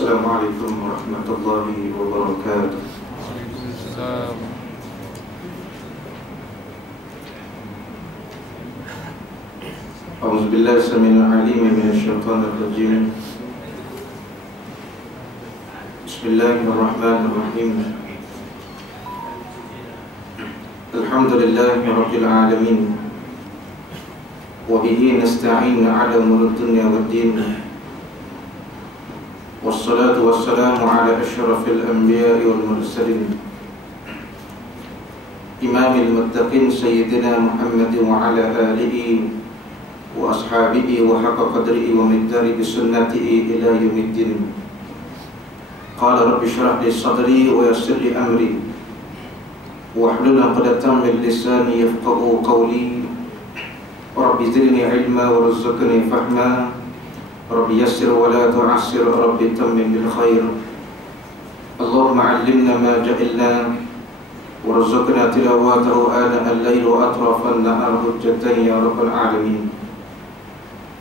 Assalamualaikum warahmatullahi wabarakatuh. Waalaikumsalam. A'udzubillahi samil alim minasyaitonir rajim. Bismillahirrahmanirrahim. Alhamdulillahi rabbil alamin. Wa bihi nasta'in 'ala umuri dunya waddin. Wassalatu wassalamu ala asyrafil anbiya'i wal mursalin imamil muttaqin sayyidina Muhammadin wa ala alihi wa ashabihi wa haqqa qadrihi wa miqdari bi sunnatihi ila yaumiddin. Qala rabbi shrah li sadri wa yassir li amri wahlul 'uqdatam min lisani yafqahu qawli. Rabbi zidni ilma warzuqni fahma. Rabbi yassir wa la tu'assir, Rabbi tammim bil khair. Allahumma 'allimna ma jahilna warzuqna tilawatahu ana al-lail wa atrafan nahar hujjatan ya rabbal alamin.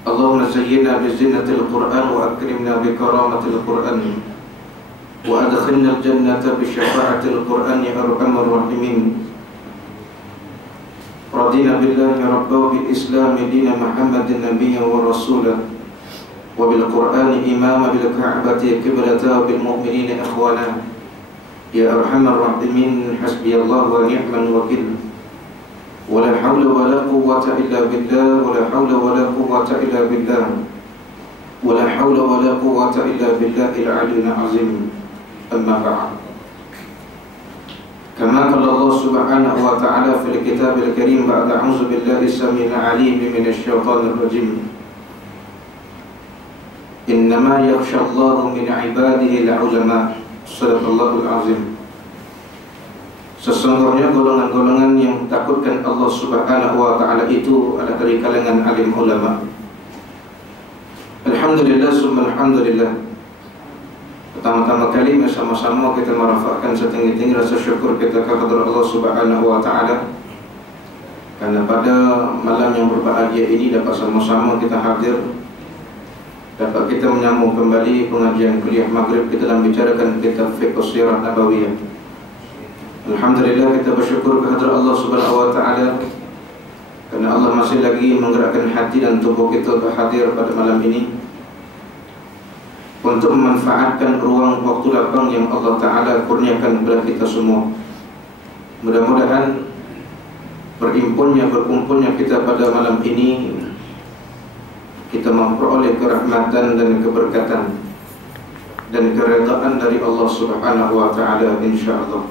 Allahumma zayyinna bi zinatil Qur'an wa akrimna bi karamatil Qur'an wa adkhilna al-jannata bi syafa'atil Qur'an ya arhamar rahimin. Radina billahi rabba wa bil islam dina Muhammadin nabiyyan wa rasulah wa bil Qur'ani imama bil ka'bati qiblata bil mu'minina ikhwana ya arhamar rahimin. Hasbiyallahu wa ni'mal wakil. Wa la hawla wa la quwwata illa billah. Wa la hawla wa la quwwata illa billah. Wa la hawla wa la quwwata illa billahil aliyyil azim. Amma ba'd. Kama qala Allah subhanahu wa ta'ala fil kitabil karim ba'da a'udzu billahi samil alim minasy syaithanir rajim. Innama yakhshallahu min ibadihi al-ulama. Shadaqallahul azim. Sesungguhnya golongan-golongan yang takutkan Allah subhanahu wa ta'ala itu adalah dari kalangan alim ulama. Alhamdulillah summa alhamdulillah. Pertama-tama kali bersama-sama kita merafakkan setinggi-tinggi rasa syukur kita kepada Allah subhanahu wa ta'ala, karena pada malam yang berbahagia ini dapat sama-sama kita hadir, dapat kita menyambung kembali pengajian kuliah maghrib kita dalam bicarakan kitab fiqh sirah nabawiyah. Alhamdulillah kita bersyukur kepada Allah subhanahu wa ta'ala karena Allah masih lagi menggerakkan hati dan tubuh kita untuk hadir pada malam ini untuk memanfaatkan ruang waktu lapang yang Allah ta'ala kurniakan kepada kita semua. Mudah-mudahan berkumpulnya kita pada malam ini kita memperoleh kerahmatan dan keberkatan dan keredaan dari Allah subhanahu wa ta'ala insyaallah.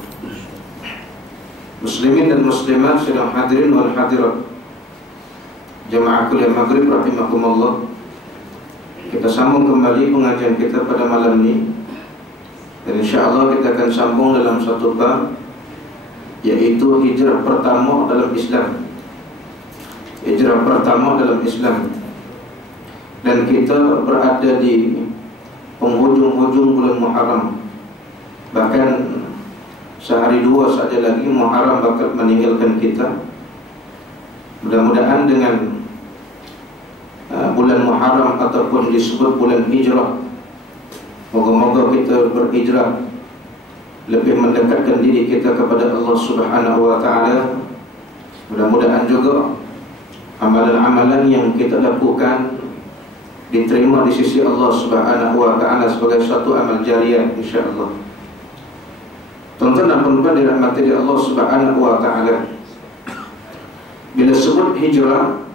Muslimin dan muslimat sedang hadirin wal hadirat jamaah kuliah maghrib rahimakumullah, kita sambung kembali pengajian kita pada malam ini. Dan insyaallah kita akan sambung dalam satu bab, yaitu hijrah pertama dalam Islam. Hijrah pertama dalam Islam. Dan kita berada di penghujung-hujung bulan Muharram. Bahkan sehari dua saja lagi Muharram bakal meninggalkan kita. Mudah-mudahan dengan bulan Muharram ataupun disebut bulan hijrah, moga-moga kita berhijrah lebih mendekatkan diri kita kepada Allah subhanahu wa ta'ala. Mudah-mudahan juga amalan-amalan yang kita lakukan diterima di sisi Allah subhanahu wa ta'ala sebagai suatu amal jariah insyaAllah. Tuan-tuan dan puan-puan dirahmati Allah subhanahu wa ta'ala, bila sebut hijrah,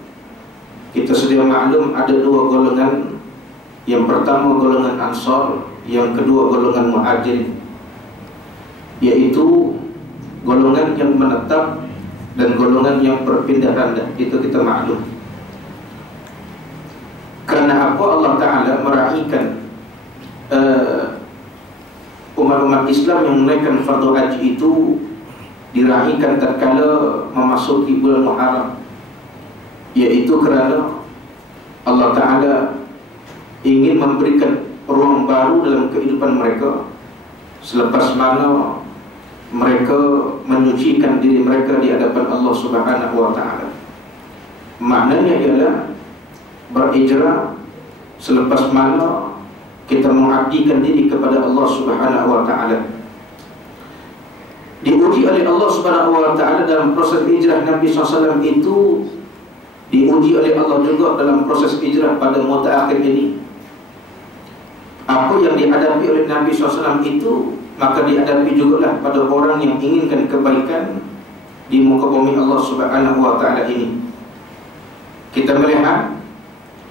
kita sedia maklum ada dua golongan. Yang pertama golongan Ansar, yang kedua golongan Muhajirin, yaitu golongan yang menetap dan golongan yang berpindah-pindah. Itu kita maklum. Karena apa Allah Ta'ala meraihkan umat-umat Islam yang menaikkan fardu haji itu diraihkan tatkala memasuki bulan Muharram, yaitu kerana Allah Ta'ala ingin memberikan ruang baru dalam kehidupan mereka selepas mana mereka menyucikan diri mereka di hadapan Allah Subhanahu wa Ta'ala. Maknanya ialah berhijrah selepas mana kita mengabdikan diri kepada Allah Subhanahu wa taala. Diuji oleh Allah Subhanahu wa taala dalam proses hijrah Nabi SAW itu, diuji oleh Allah juga dalam proses hijrah pada mutaakhir ini. Apa yang dihadapi oleh Nabi SAW itu, maka dihadapi jugalah pada orang yang inginkan kebaikan di muka bumi Allah Subhanahu wa taala ini. Kita melihat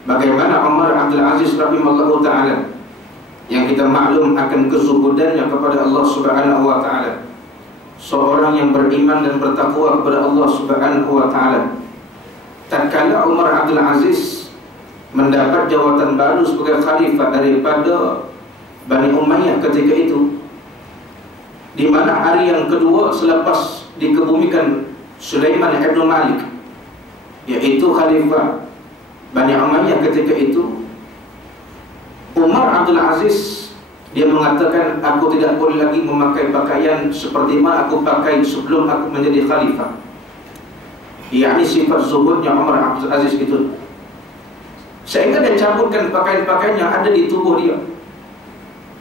bagaimana Umar Abdul Aziz rahimahullah taala, yang kita maklum akan kezuhudannya kepada Allah Subhanahu wa taala, seorang yang beriman dan bertakwa kepada Allah Subhanahu wa taala. Tatkala Umar Abdul Aziz mendapat jawatan baru sebagai khalifah daripada Bani Umayyah ketika itu, di mana hari yang kedua selepas dikebumikan Sulaiman ibn Malik, yaitu khalifah Bani Umayyah ketika itu, Umar Abdul Aziz dia mengatakan, aku tidak boleh lagi memakai pakaian seperti mana aku pakai sebelum aku menjadi khalifah. Yakni sifat zuhudnya Umar Abdul Aziz itu, sehingga dia cabutkan pakaian-pakaian yang ada di tubuh dia.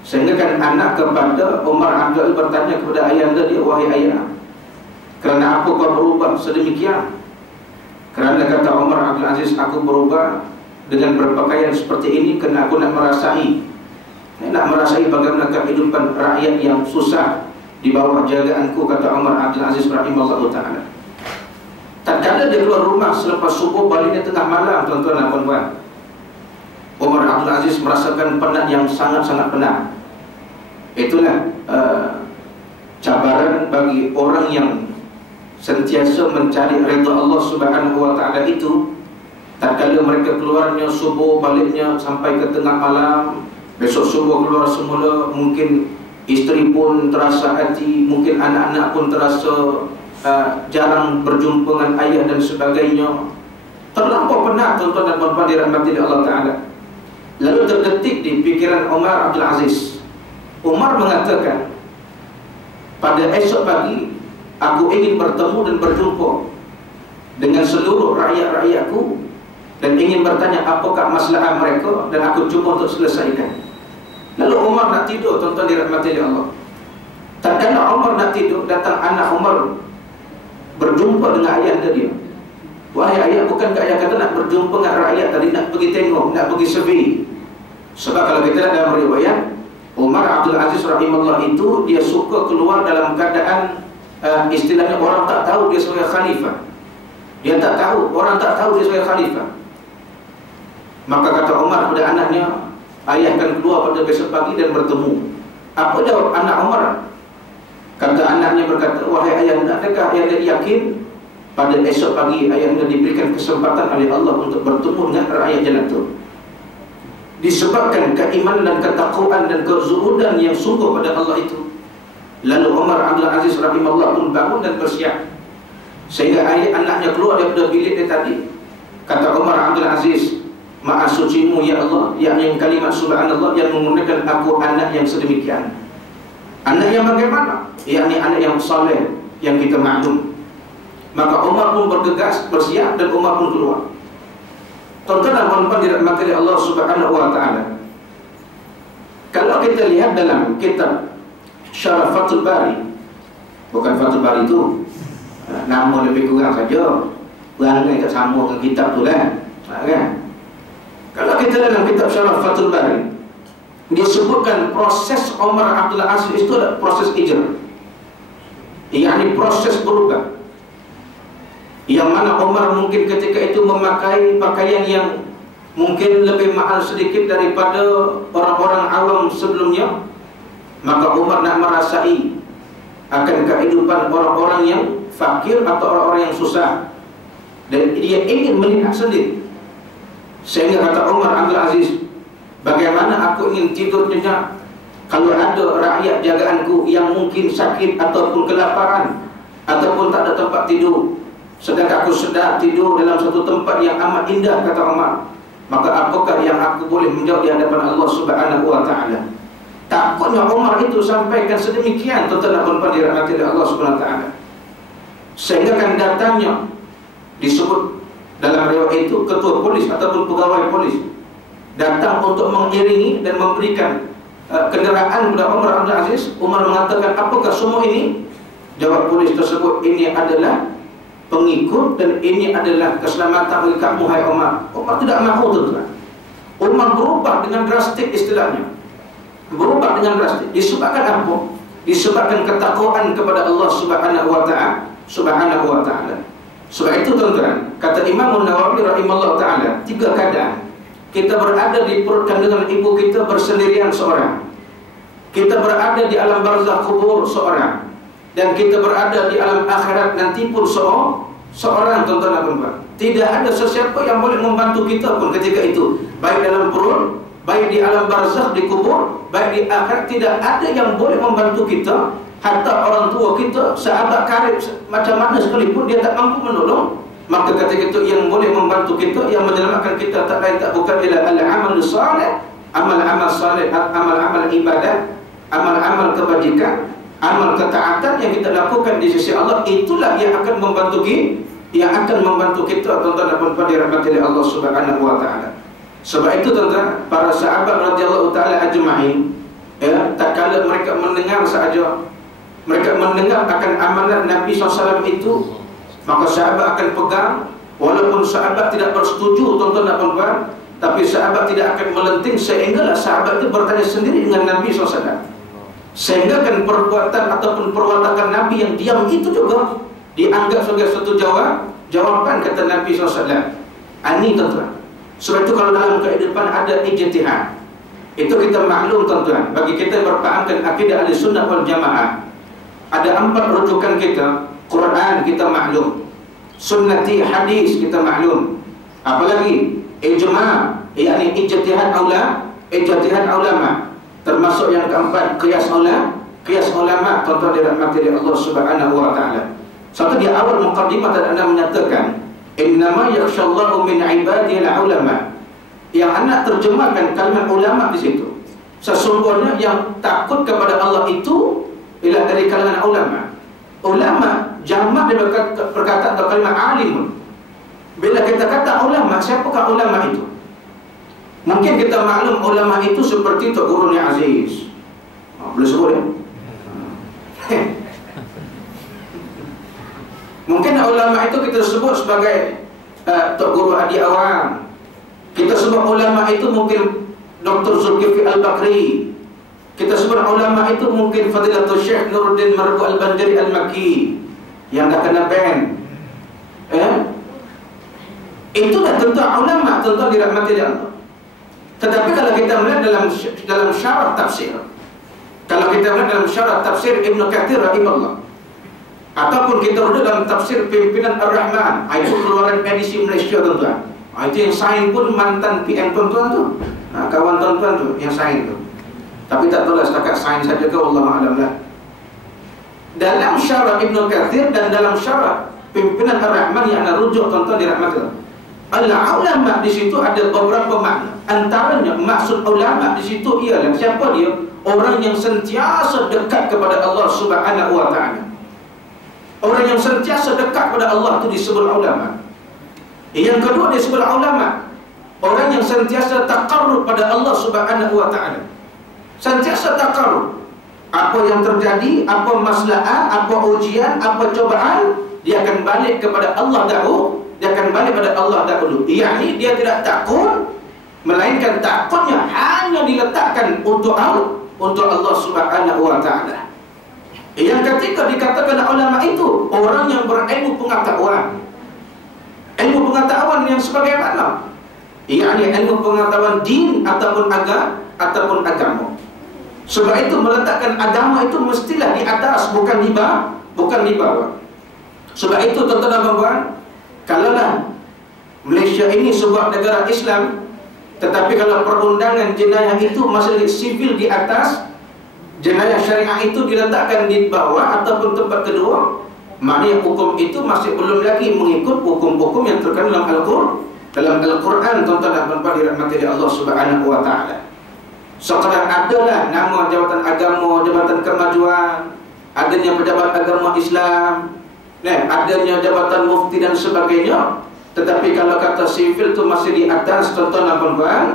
Sehingga kan anak kepada Umar Abdul Aziz bertanya kepada ayahnya dia, wahai ayah, kerana apa kau berubah sedemikian? Kerana kata Umar Abdul Aziz, aku berubah dengan berpakaian seperti ini kerana aku nak merasai bagaimana kehidupan rakyat yang susah di bawah jagaanku, kata Umar Abdul Aziz rahimahullah ta'ala. Tatkala dia keluar rumah selepas subuh, baliknya tengah malam, tuan-tuan dan puan-puan, Umar Abdul Aziz merasakan penat yang sangat-sangat penat. Itulah cabaran bagi orang yang sentiasa mencari redha Allah Subhanahu wa taala itu. Tatkala mereka keluarnya subuh, baliknya sampai ke tengah malam, besok subuh keluar semula, mungkin isteri pun terasa hati, mungkin anak-anak pun terasa jarang berjumpa dengan ayah dan sebagainya. Terlampau penat, tuan-tuan dan puan-puan dirahmati Allah Ta'ala. Lalu terdetik di pikiran Umar Abdul Aziz. Umar mengatakan, pada esok pagi aku ingin bertemu dan berjumpa dengan seluruh rakyat-rakyatku dan ingin bertanya apakah masalah mereka dan aku cuba untuk selesaikan. Lalu Umar nak tidur, tuan-tuan dirahmati Allah. Tatkala Umar nak tidur, datang anak Umar berjumpa dengan ayah dia. Wahai ayah, bukankah ayah kata nak berjumpa dengan rakyat tadi, nak pergi tengok, nak pergi survey? Sebab kalau kita lihat dalam riwayat, Umar Abdul Aziz rahimahullah itu dia suka keluar dalam keadaan istilahnya orang tak tahu dia sebagai khalifah. Dia tak tahu, orang tak tahu dia sebagai khalifah. Maka kata Umar kepada anaknya, ayah akan keluar pada besok pagi dan bertemu. Apa jawab anak Umar? Kata anaknya berkata, wahai ayah, adakah ayah yakin pada esok pagi ayah diberikan kesempatan oleh Allah untuk bertemu dengan rakyat jelata? Disebabkan keimanan dan ketakwaan dan kezuhudan yang sungguh pada Allah itu. Lalu Umar Abdul Aziz rahimahullah pun bangun dan bersiap, sehingga ayah anaknya keluar daripada bilik dia tadi. Kata Umar Abdul Aziz, maha sucimu ya Allah, yakni kalimat subhanallah yang menggunakan aku anak yang sedemikian. Anak yang bagaimana? Yakni anak yang saleh yang kita maklum. Maka Umar pun bergegas, bersiap, dan Umar pun keluar. Tuan-tuan dan puan-puan dirahmati Allah Subhanahu wa taala. Kalau kita lihat dalam kitab Syarah Fathul Bari, bukan Fathul Bari itu nama lebih kurang saja, perangai tak sama dengan kitab tu kan? Kalau kita dalam kitab Syarah Fathul Bari, disebutkan proses Umar Abdul Aziz itu adalah proses hijrah, yakni proses berubah. Yang mana Umar mungkin ketika itu memakai pakaian yang mungkin lebih mahal sedikit daripada orang-orang awam sebelumnya. Maka Umar nak merasai akan kehidupan orang-orang yang fakir atau orang-orang yang susah, dan dia ingin melihat sendiri. Sehingga kata Umar Abdul Aziz, bagaimana aku ingin tidur nyenyak kalau ada rakyat jagaanku yang mungkin sakit ataupun kelaparan ataupun tak ada tempat tidur, sedangkan aku sedang tidur dalam satu tempat yang amat indah, kata Umar. Maka apakah yang aku boleh menjawab di hadapan Allah Subhanahu wa taala? Takutnya Umar itu sampaikan sedemikian, tuan-tuan dan puan-puan dirahmati Allah Subhanahu wa taala. Sehingga kan datangnya disebut dalam riwayat itu ketua polis ataupun pegawai polis datang untuk mengiringi dan memberikan kenderaan kepada Umar Abdul Aziz. Umar mengatakan, apakah semua ini? Jawab polis tersebut, ini adalah pengikut dan ini adalah keselamatan bagi kamu, hai Umar. Umar tidak mahu, tuan-tuan. Umar berubah dengan drastik istilahnya. Berubah dengan drastik. Disebabkan apa? Disebabkan ketakwaan kepada Allah Subhanahu wa Ta'ala. Sebab itu, tuan-tuan, kata Imam Nawawi rahimahullah ta'ala, 3 keadaan. Kita berada di perut kandungan ibu kita bersendirian seorang. Kita berada di alam barzakh kubur seorang. Dan kita berada di alam akhirat nanti pun seorang, tuan-tuan dan puan. Tidak ada sesiapa yang boleh membantu kita pun ketika itu, baik dalam perut, baik di alam barzakh di kubur, baik di akhirat. Tidak ada yang boleh membantu kita. Hatta orang tua kita, sahabat karib macam mana sekalipun, dia tak mampu menolong. Maka ketika itu yang boleh membantu kita, yang menyelamatkan kita, tak lain tak bukan ialah al-amal salih, amal-amal salih, amal-amal ibadah, amal-amal kebajikan, amal ketaatan yang kita lakukan di sisi Allah. Itulah yang akan membantu kita, tuan-tuan dan puan-puan dirahmati oleh Allah Subhanahu wa Ta'ala. Sebab itu, tuan-tuan, para sahabat radhiyallahu ta'ala ajma'in, tak kala mereka mendengar sahaja, mereka mendengar akan amalan Nabi SAW itu, maka sahabat akan pegang. Walaupun sahabat tidak bersetuju, tuan-tuan dan puan-puan, tapi sahabat tidak akan melenting, sehinggalah sahabat itu bertanya sendiri dengan Nabi SAW. Sehingga kan perbuatan ataupun perwatakan Nabi yang diam itu juga dianggap sebagai satu jawaban, kata Nabi SAW. Ini, tuan-tuan. Sebab itu kalau dalam kehidupan ada ijtihad, itu kita maklum, tuan-tuan. Bagi kita yang berpahamkan akidah Ahlussunnah wal Jamaah, ada 4 rujukan kita. Quran kita maklum, sunnati hadis kita maklum, apalagi ijma', yakni ijtihad ulama, termasuk yang keempat qiyas ulama, tuan-tuan dirahmati oleh Allah Subhanahu wa Ta'ala. Satu di awal muqaddimah anda menyatakan innama yakhshallahu min ibadihi ulama. Yang anda terjemahkan kalimat ulama di situ, sesungguhnya yang takut kepada Allah itu ialah dari kalangan ulama. Ulama jamak dari perkataan atau kalimat alim. Bila kita kata ulama, siapakah ulama itu? Mungkin kita maklum ulama itu seperti Tok Guru Aziz. Boleh sebut ya? Mungkin ulama itu kita sebut sebagai Tok Guru Adi Awam. Kita sebut ulama itu mungkin Dr. Zulkifli Al-Bakri. Kita sebut ulama itu mungkin Fadilatul Syekh Nuruddin Marbu Al-Banjari Al-Makki yang dah kena ban. Itu dah tentu ulama, tentu dirahmati Allah. Tetapi kalau kita melihat dalam syarah tafsir, kalau kita melihat dalam syarah tafsir Ibnu Katsir rahimahullah, ataupun kita lihat dalam tafsir Pimpinan Ar-Rahman, itu keluaran edisi Malaysia, tuan-tuan. Itu yang sign pun mantan PM tuan-tuan tu, kawan tuan-tuan tu yang sign tu. Tapi tak tahulah setakat sign saja ke, Allah a'lam lah. Dalam syarah Ibnu Katsir dan dalam syarah Pimpinan Ar-Rahman yang anda rujuk, tuan-tuan dirahmati Allah, ulama di situ ada beberapa makna. Antaranya maksud ulama di situ ialah siapa dia? Orang yang sentiasa dekat kepada Allah Subhanahu wa Ta'ala. Orang yang sentiasa dekat kepada Allah itu disebut ulama. Yang kedua disebut ulama, orang yang sentiasa taqarrub pada Allah Subhanahu wa Ta'ala. Sentiasa taqarrub. Apa yang terjadi, apa masalah, apa ujian, apa cobaan, dia akan balik kepada Allah dahulu. Dia akan balik pada Allah dahulu. Yakni dia tidak takut, melainkan takutnya hanya diletakkan untuk Allah Subhanahu wa Ta'ala. Yang ketiga dikatakan ulama itu orang yang berilmu pengetahuan. Ilmu pengetahuan yang sebagaimana? Yakni ilmu pengetahuan din ataupun agama. Sebab itu meletakkan agama itu mestilah di atas, bukan di bawah. Sebab itu, tuan-tuan dan puan, kalaulah Malaysia ini sebuah negara Islam, tetapi kalau perundangan jenayah itu masih sivil di atas, jenayah syariah itu diletakkan di bawah ataupun tempat kedua, maknanya hukum itu masih belum lagi mengikut hukum-hukum yang terkandung dalam Al-Quran, tuan-tuan dan puan-puan dirahmati oleh Allah Subhanahu wa Ta'ala. Sekadar adalah nama jabatan agama, jabatan kemajuan, adanya pejabat agama Islam, adanya jabatan mufti dan sebagainya. Tetapi kalau kata sivil itu masih di atas, tuan-tuan dan puan-puan,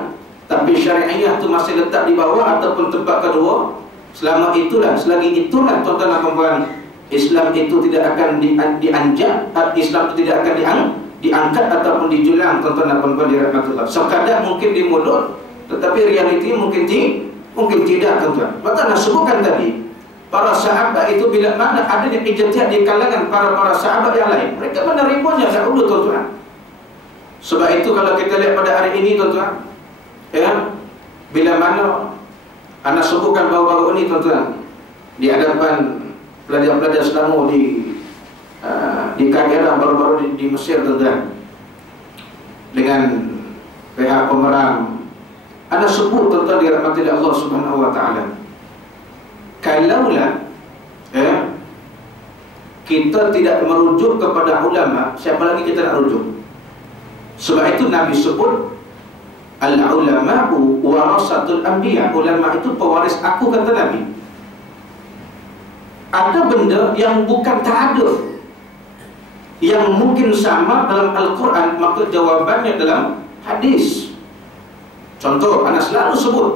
tapi syariah itu masih letak di bawah ataupun tempat kedua, selagi itulah tuan-tuan dan puan, Islam itu tidak akan dianjak, Islam itu tidak akan diangkat ataupun dijulang, tuan-tuan dan puan dirahmati Allah. Sekadar mungkin di mulut, tetapi realiti mungkin tidak, tuan-tuan. Maka nak sebutkan tadi, para sahabat itu bila mana adanya ijtihad di kalangan para sahabat yang lain, mereka menerimanya dahulu, tuan-tuan. Sebab itu kalau kita lihat pada hari ini, tuan-tuan, ya, bila mana anak sebutkan baru-baru ini, tuan-tuan, di hadapan pelajar-pelajar Selangor di Kaira baru-baru di Mesir, tuan-tuan, dengan pihak pemerang, anak sebut, tuan-tuan, dirahmati Allah Subhanahu wa taala. Kalaulah kita tidak merujuk kepada ulama, siapa lagi kita nak rujuk? Sebab itu Nabi sebut al-ulama'u warasatul anbiya, ulama itu pewaris aku, kata Nabi. Ada benda yang bukan tak ada, yang mungkin sama dalam Al-Quran, maka jawabannya dalam hadis. Contoh, anak selalu sebut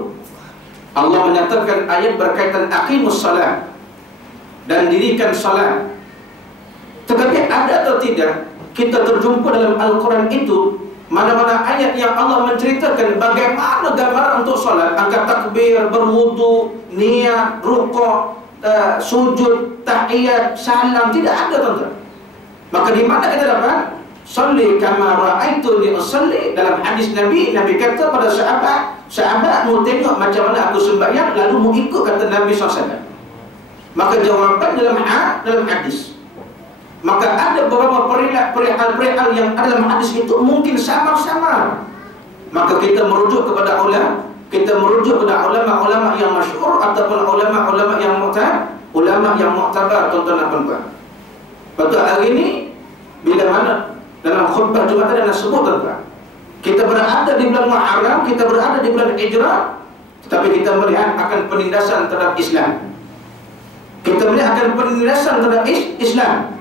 Allah menyatakan ayat berkaitan aqimus salat dan dirikan salat. Tetapi ada atau tidak kita terjumpa dalam Al-Quran itu mana-mana ayat yang Allah menceritakan bagaimana gambaran untuk salat, angkat takbir, berwudu, niat, rukuk, sujud, tahiyat, salam, tidak ada, tuan-tuan. Maka di mana kita dapat? Salli kama ra'aituni usalli. Dalam hadis Nabi kata pada sahabat, mu tengok macam mana aku sembahyang, lalu mu ikut, kata Nabi SAW. Maka jawapan dalam hadis. Maka ada beberapa perihal yang ada dalam hadis itu mungkin sama-sama. Maka kita merujuk kepada ulama yang masyhur ataupun ulama yang mu'tabar, tuan-tuan dan puan. Pada hari ini bila mana dalam khutbah Jumatan dan sebut, tuan-tuan, kita berada di bulan Muharram, kita berada di bulan Hijrah, tetapi kita melihat akan penindasan terhadap Islam. Kita melihat akan penindasan terhadap Islam.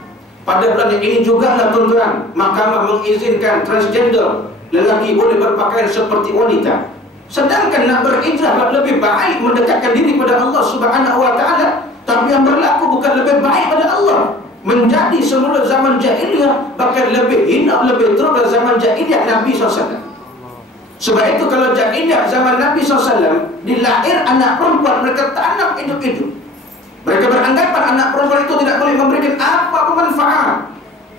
Pada bulan ini juga, tuan-tuan, mahkamah mengizinkan transgender, lelaki boleh berpakaian seperti wanita. Sedangkan nak berhijrah lebih baik mendekatkan diri pada Allah Subhanahu wa taala, tapi yang berlaku bukan lebih baik pada Allah. Menjadi semula zaman jahiliyah, bahkan lebih hina, lebih teruk dari zaman jahiliyah Nabi SAW. Sebab itu kalau jahiliyah zaman Nabi SAW, dilahir anak perempuan, mereka tanam hidup-hidup. Mereka beranggapan anak perempuan itu tidak boleh memberikan apa-apa manfaat.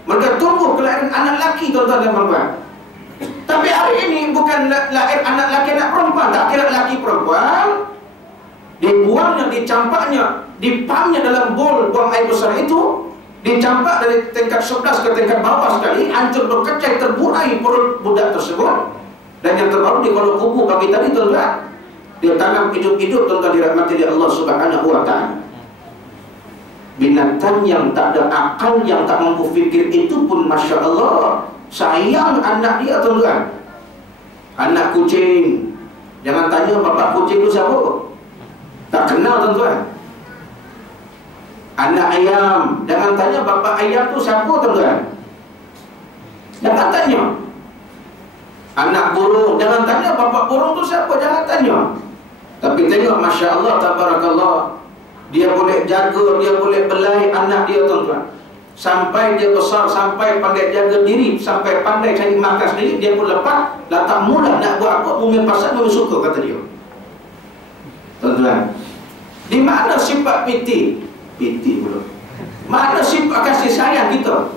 Mereka tunggu kelahiran anak laki, tuan-tuan dan puan. Tapi hari ini bukan lahir anak laki, anak perempuan, tak kira laki perempuan, dibuangnya, dicampaknya, dipamnya dalam bol buang air besar itu, dicampak dari tingkat 11 ke tingkat bawah sekali, hancur berkecai, terburai perut budak tersebut. Dan yang terbaru di kolong kubu pagi tadi, tuan-tuan, dia tanam hidup-hidup, tuan-tuan, dirahmati oleh Allah Subhanahu wa taala. Binatang yang tak ada akal, yang tak mampu fikir itu pun Masya Allah sayang anak dia, tuan-tuan. Anak kucing, jangan tanya bapak kucing itu siapa, tak kenal, tuan-tuan. Anak ayam, jangan tanya bapak ayam itu siapa, tuan-tuan. Jangan tanya. Anak burung, jangan tanya bapak burung itu siapa, jangan tanya. Tapi tengok Masya Allah, tabarakallah, dia boleh jaga, dia boleh belai anak dia, tuan-tuan, sampai dia besar, sampai pandai jaga diri, sampai pandai cari makan sendiri. Dia pun lepas, dah tak mula nak buat apa, mungkin pasal mungkin suka, kata dia. Tuan-tuan, di mana sifat piti pula? Mana sifat kasih sayang kita?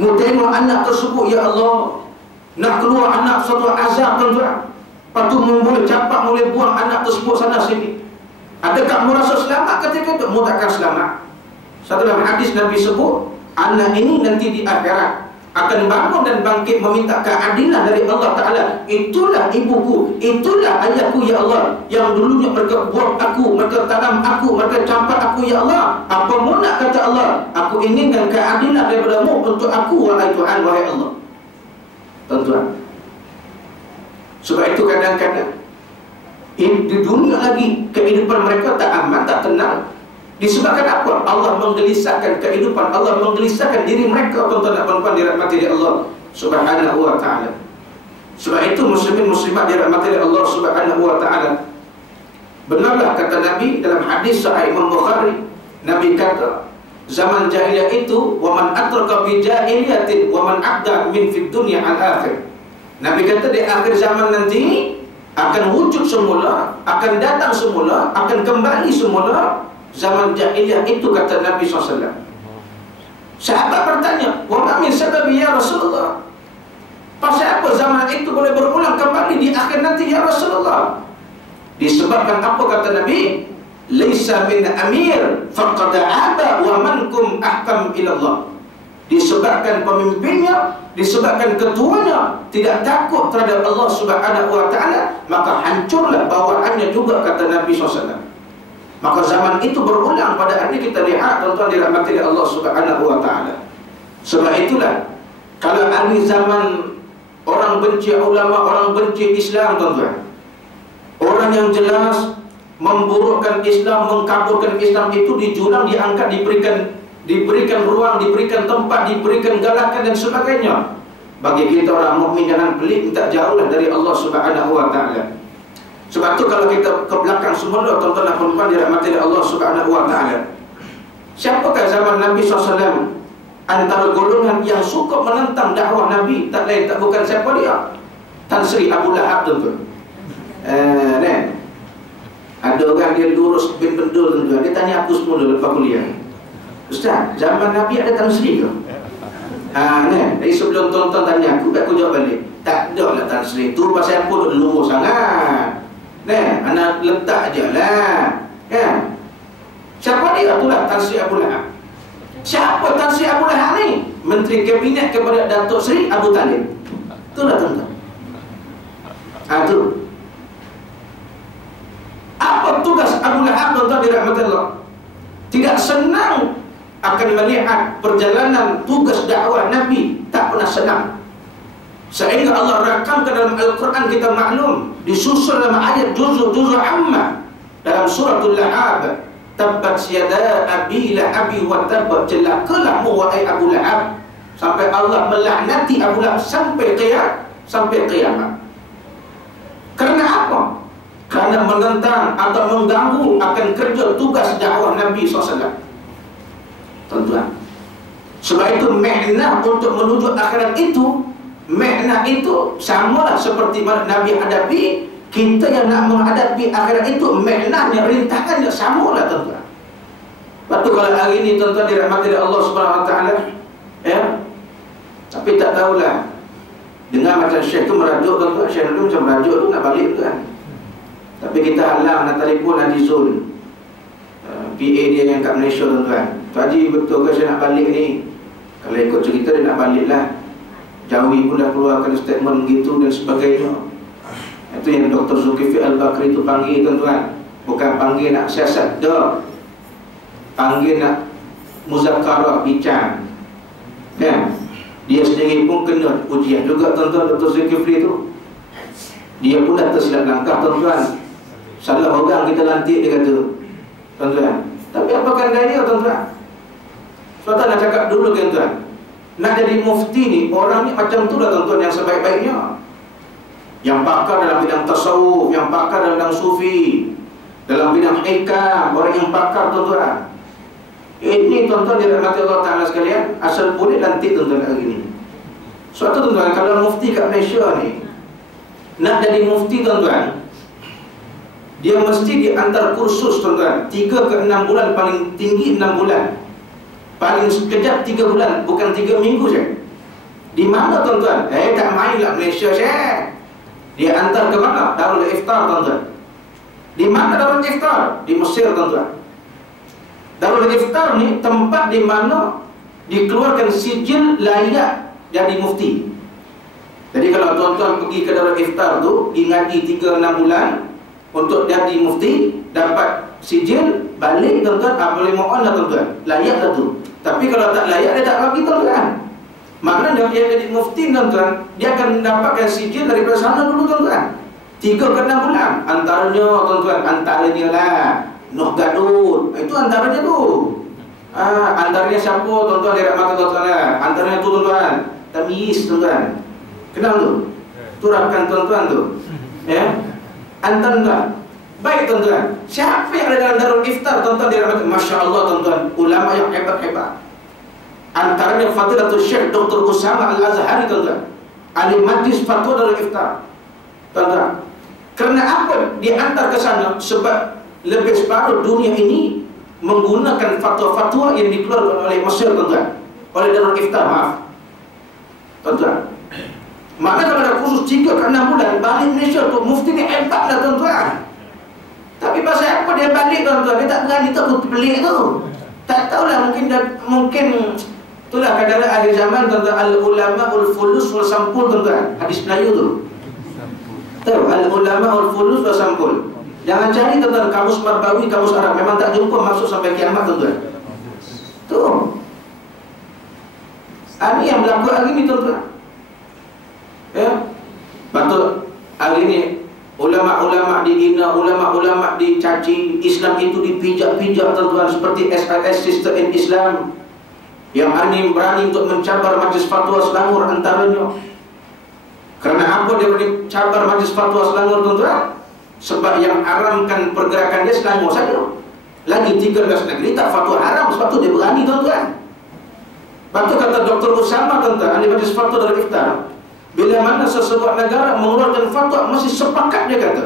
Mu tengok anak tersebut, ya Allah, nak keluar anak satu azab, tuan-tuan. Lepas tu boleh campak, boleh buang anak tersebut sana sini. Adakah mu rasa selamat ketika itu? Mu takkan selamat. Satu dalam hadis Nabi sebut, anak ini nanti di akhirat akan bangun dan bangkit meminta keadilan dari Allah Ta'ala. Itulah ibuku, itulah ayahku, ya Allah, yang dulunya mereka buang aku, mereka tanam aku, mereka campak aku, ya Allah. Apa mu nak, kata Allah? Aku inginkan keadilan daripada-Mu untuk aku, wahai Tuhan, wahai Allah. Tuan-tuan, sebab itu kadang-kadang di dunia lagi kehidupan mereka tak aman, tak tenang. Disebabkan apa? Allah menggelisahkan kehidupan, Allah menggelisahkan diri mereka, tuan-tuan dan puan-puan dirahmati oleh Allah Subhanahu wa taala. Sebab itu muslimin muslimat dirahmati oleh Allah Subhanahu wa taala. Benarlah kata Nabi dalam hadis sahih Imam Bukhari, Nabi kata, zaman jahiliyah itu, wa man atraka bi jahiliyatin wa man abda min fid dunya al akhir. Nabi kata di akhir zaman nanti akan wujud semula, akan datang semula, akan kembali semula zaman jahiliyah itu, kata Nabi SAW. Sahabat bertanya, wa ma min sababi ya Rasulullah? Pasal apa zaman itu boleh berulang kembali di akhir nanti ya Rasulullah? Disebabkan apa, kata Nabi? Laisa min amir faqad aba wa mankum ahkam ilallah. Disebabkan pemimpinnya, disebabkan ketuanya tidak takut terhadap Allah Subhanahu wa taala, maka hancurlah bawaannya juga, kata Nabi SAW. Maka zaman itu berulang pada hari kita lihat, tuan-tuan dirahmati Allah Subhanahu wa taala. Sebab itulah kalau hari zaman orang benci ulama, orang benci Islam, tuan-tuan, orang yang jelas memburukkan Islam, mengkaburkan Islam itu dijurang, diangkat, diberikan ruang, diberikan tempat, diberikan galakan dan sebagainya. Bagi kita orang mukmin jangan pelik, minta jauhlah dari Allah Subhanahu wa taala. Sebab tu kalau kita ke belakang semula, tuan-tuan dan puan-puan dirahmati Allah Subhanahu wa taala, siapakah zaman Nabi SAW antara golongan yang suka menentang dakwah Nabi? Tak lain tak bukan siapa dia? Tan Sri Abu Lahab, tuan-tuan. Ada orang dia lurus bin bendul, tuan-tuan. Dia tanya aku semula lepas kuliah, Ustaz, zaman Nabi ada Tan Sri ke? Dari sebelum tuan-tuan tanya aku jawab balik, tak ada lah Tan Sri tu. Pasal apa duk lurus sangat? Anak letak je lah. Siapa dia? Itulah Tan Sri Abu Lahab. Siapa Tan Sri Abu Lahab ni? Menteri Kabinet kepada Datuk Seri Abu Talib. Itulah, tuan-tuan. Tu. Apa tugas Abu Lahab, tuan-tuan dirahmati Allah? Tidak senang akan melihat perjalanan tugas dakwah Nabi, tak pernah senang. Sehingga Allah rakamkan dalam Al-Quran, kita maklum, disusul dalam ayat juz'u amma dalam suratul Lahab, tabbat yada abi lahabi wa tab, celakalah wahai Abu Lahab, sampai Allah melaknati Abu Lahab sampai kiamat. Kerana apa? Kerana menentang atau mengganggu akan kerja tugas dakwah Nabi SAW. Tuan-tuan, sebab itu makna untuk menuju akhirat itu, makna itu samalah seperti mana Nabi hadapi. Kita yang nak menghadapi akhirat itu, maknanya, rintangannya samalah, tuan-tuan. Lepas tu kalau hari ini, tuan-tuan dirahmati oleh Allah Subhanahu wa taala, tapi tak tahulah, dengar macam Syekh tu merajuk, tuan-tuan. Syekh tu macam merajuk tu nak balik tu kan. Tapi kita halang nak telefon Haji Zul, PA dia yang kat Malaysia, tuan-tuan. Tu Haji, betul ke saya nak balik ni? Kalau ikut cerita dia nak balik lah. Jawi pun dah keluarkan statement begitu dan sebagainya. Itu yang Dr. Zulkifli Al-Bakri itu panggil, tuan-tuan. Bukan panggil nak siasat, dah. Panggil nak muzakarah, bincang. Dia sendiri pun kena ujian juga, tuan-tuan. Dr. Zulkifli itu, dia pun dah tersilap langkah, tuan-tuan. Salah orang kita lantik, dia kata, tuan-tuan. Tapi apakan daya, tuan-tuan? Sebab nak cakap dulu, tuan-tuan, nak jadi mufti ni, orang ni macam tu lah, tuan-tuan, yang sebaik-baiknya. Yang pakar dalam bidang tasawuf, yang pakar dalam bidang sufi, dalam bidang hikam, orang yang pakar, tuan-tuan. Ini, tuan-tuan dirahmati Allah Ta'ala sekalian, asal boleh lantik, tuan-tuan, hari ni. Suatu, tuan-tuan, kalau mufti kat Malaysia ni nak jadi mufti, tuan-tuan, dia mesti diantar kursus, tuan-tuan, 3 ke 6 bulan, paling tinggi 6 bulan, paling sekejap 3 bulan, bukan 3 minggu saja. Di mana, tuan-tuan? Tak main lah Malaysia saja. Dia antar ke mana? Darul Iftar, tuan-tuan. Di mana Darul Iftar? Di Mesir, tuan-tuan. Darul Iftar ni tempat di mana dikeluarkan sijil layak jadi mufti. Jadi kalau tuan-tuan pergi ke Darul Iftar tu, ngaji 3-6 bulan untuk jadi mufti, dapat sijil, balik, tuan-tuan, boleh mohon lah, tuan-tuan, layak lah tu. Tapi kalau tak layak, dia tak bagi, tuan-tuan. Maknanya dia jadi mufti, tuan-tuan, dia akan mendapatkan sijil daripada sana dulu, tuan-tuan, 3 ke 6 bulan. Antaranya, tuan-tuan, antaranya lah Noh Gadut, itu antaranya tu. Antaranya siapa, tuan-tuan, dirahmati Allah Ta'ala? Antaranya tu, tuan-tuan, Tamyiz, tuan-tuan. Kenal tu? Tu turunkan tuan-tuan tu. Ya. Antan tuan. Baik tuan-tuan. Siapa yang ada dalam Darul Iftar tuan-tuan dirahmati? Masya-Allah tuan-tuan, ulama yang hebat-hebat. Antaranya Fadilatul Syekh Dr. Usama Al-Azhari tuan-tuan. Ahli majlis fatwa Darul Iftar. Tuan-tuan. Kerana apa diantar ke sana? Sebab lebih separuh dunia ini menggunakan fatwa-fatwa yang dikeluarkan oleh Mesir tuan-tuan. Oleh Darul Iftar, maaf. Tuan-tuan. Maka kalau ada khusus 3 ke 6 bulan balik Malaysia tu, mufti ni hebat lah tuan-tuan. Tapi pasal apa dia balik tuan-tuan? Dia tak berani tak pelik tu. Tak tahulah, mungkin itulah kadang-kadang akhir zaman tuan-tuan, al-ulama ul-fulus wal sampul tuan-tuan. Hadis Melayu tu. Tahu al-ulama ul-fulus wal sampul. Jangan cari tuan-tuan kamus Marbawi, kamus Arab, memang tak jumpa masuk sampai kiamat tuan-tuan. Tu. Ini yang berlaku hari ni tuan-tuan. Ya. Betul. Hari ni ulama-ulama dihina, ulama-ulama dicaci, Islam itu dipijak-pijak tuan-tuan, seperti SIS, Sister in Islam, yang hari ini berani untuk mencabar majlis fatwa Selangor antaranya. Kerana apa dia berani cabar majlis fatwa Selangor tuan-tuan? Sebab yang haramkan pergerakan dia Selangor saja. Lagi 13 negeri tak fatwa haram, sebab tu dia berani tuan-tuan. Lepas tu kata Dr. Usama tuan-tuan, ahli majlis fatwa Darul Iftar, bila mana sesebuah negara mengeluarkan fatwa, mesti sepakat dia kata.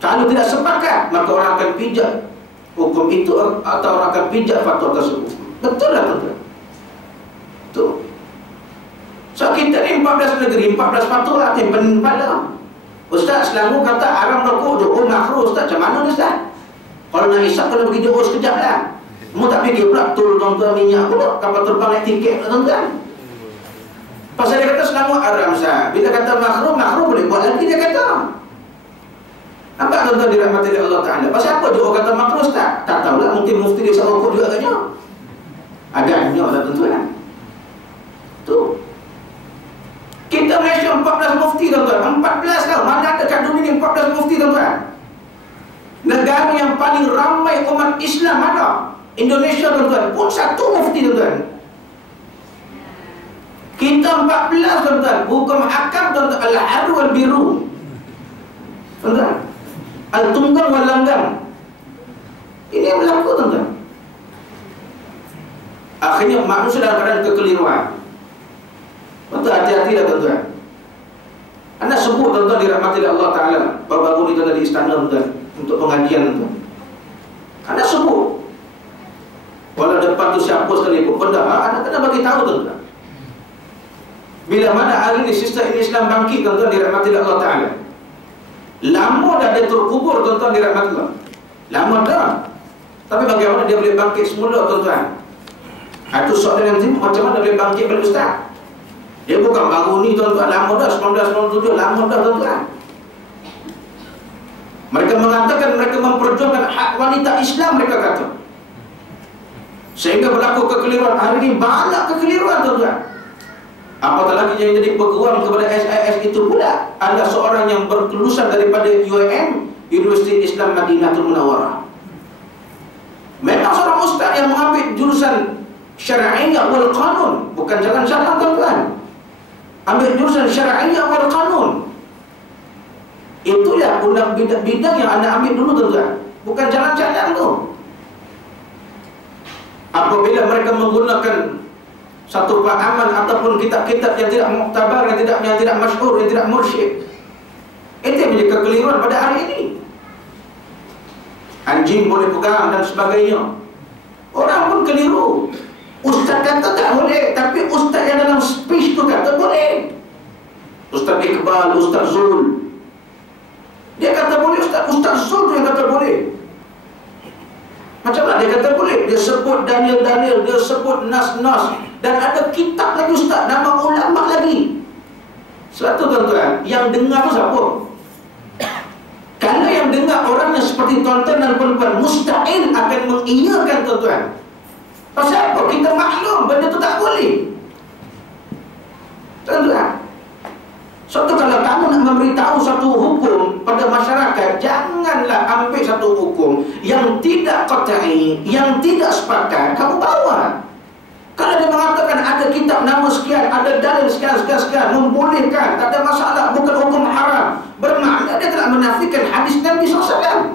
Kalau tidak sepakat, maka orang akan pijak hukum itu atau orang akan pijak fatwa tersebut. Betul lah tuan-tuan. Tu. So kita ni 14 negeri, 14 fatwa, yang pening kepala. Ustaz Selangor kata haram rokok, Johor makruh. Ustaz, macam mana ni Ustaz? Kalau nak hisap kena pergi Johor sekejap lah. Kamu tak fikir pula betul tuan-tuan minyak pula, kapal terbang naik tiket pula tuan-tuan. Pasal dia kata Selangor haram sah. Bila kata makruh, makruh boleh buat lagi dia kata. Nampak tuan-tuan dirahmati oleh Allah Ta'ala. Pasal apa Johor kata makruh Ustaz? Tak tahulah, mungkin mufti dia sama rokok juga katanya. Agaknya lah tuan-tuan. Tu. Kita Malaysia 14 mufti tuan-tuan. 14 tau. Mana ada kat dunia ni 14 mufti tuan-tuan. Negara yang paling ramai umat Islam ada, Indonesia tuan-tuan, pun 1 mufti tuan-tuan. Kita 14 tuan-tuan. Hukum hakam tuan-tuan, al-haru wal-biru tuan-tuan, al-tunggang wal-langgang. Ini yang berlaku tuan-tuan. Akhirnya manusia dalam keadaan kekeliruan. Betul, hati-hatilah tuan-tuan. Anda sebut tuan-tuan dirahmati Allah Ta'ala baru-baru ni tuan-tuan di istana tuan-tuan, untuk pengajian tuan-tuan. Anda sebut, walau depan tu siapa sekalipun, benda anda kena bagi tahu tuan-tuan. Bila mana hari ni sistem Islam bangkit tuan-tuan dirahmati Allah Ta'ala. Lama dah dia terkubur tuan-tuan dirahmati Allah. Lama dah. Tapi bagaimana dia boleh bangkit semula tuan-tuan? Itu soalan yang timbul, macam mana boleh bangkit balik Ustaz? Dia bukan baru ni tuan-tuan, lama dah, 1997, lama dah tuan-tuan. Mereka mengatakan mereka memperjuangkan hak wanita Islam, mereka kata. Sehingga berlaku kekeliruan. Hari ini banyak kekeliruan tuan-tuan. Apatah lagi yang jadi peguam kepada SIS itu pula adalah seorang yang berkelulusan daripada UIM, Universiti Islam Madinatul Munawwarah. Memang seorang ustaz yang mengambil jurusan syar'iyyah wal qanun, bukan jalan salah tuan-tuan. Ambil jurusan syar'iyyah wal qanun. Itulah undang bidang yang anda ambil dulu tuan-tuan, bukan jalan-jalan tu. Apabila mereka menggunakan satu pahaman ataupun kitab-kitab yang tidak muktabar, yang tidak masyhur, yang tidak mursyid, itu yang menjadi kekeliruan pada hari ini. Anjing boleh pegang dan sebagainya. Orang pun keliru. Ustaz kata tak boleh, tapi ustaz yang dalam speech tu kata boleh. Ustaz Iqbal, Ustaz Zul, dia kata boleh. Ustaz Zul tu yang kata boleh. Macam mana dia kata boleh? Dia sebut Daniel, dia sebut Nas, dan ada kitab lagi ustaz, nama ulama lagi. Sebab tu tuan-tuan, yang dengar tu siapa? Kalau yang dengar orangnya seperti tuan-tuan dan puan-puan, mustahil akan mengiyakan tuan-tuan. Pasal apa? Kita maklum benda tu tak boleh tuan-tuan. Suatu kalau kamu nak memberitahu satu hukum pada masyarakat, janganlah ambil satu hukum yang tidak qat'i, yang tidak sepakat, kamu bawa. Kalau dia mengatakan ada kitab nama sekian, ada dalil sekian, membolehkan, tak ada masalah, bukan hukum ulama, bermakna dia telah menafikan hadis Nabi SAW.